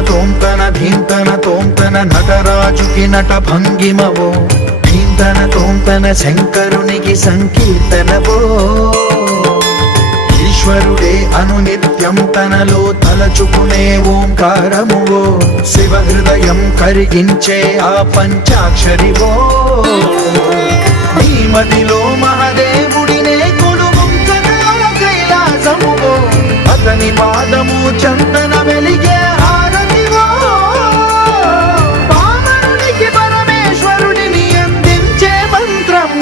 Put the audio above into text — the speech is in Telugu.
తోంతన ధీంతన తోంతన నటరాజుకి నట భంగిమవో, ధీంతన తోంతన శంకరునికి సంకీర్తనవో. ఈశ్వరుడే అనునిత్యం తనలో తలచుకునే ఓంకారమువో, శివ హృదయం కరిగించే ఆ పంచాక్షరివో. నీ మదిలో మహాదేవుడినే కొలువుంచగా కైలాసమువో, అతని పాదము చందన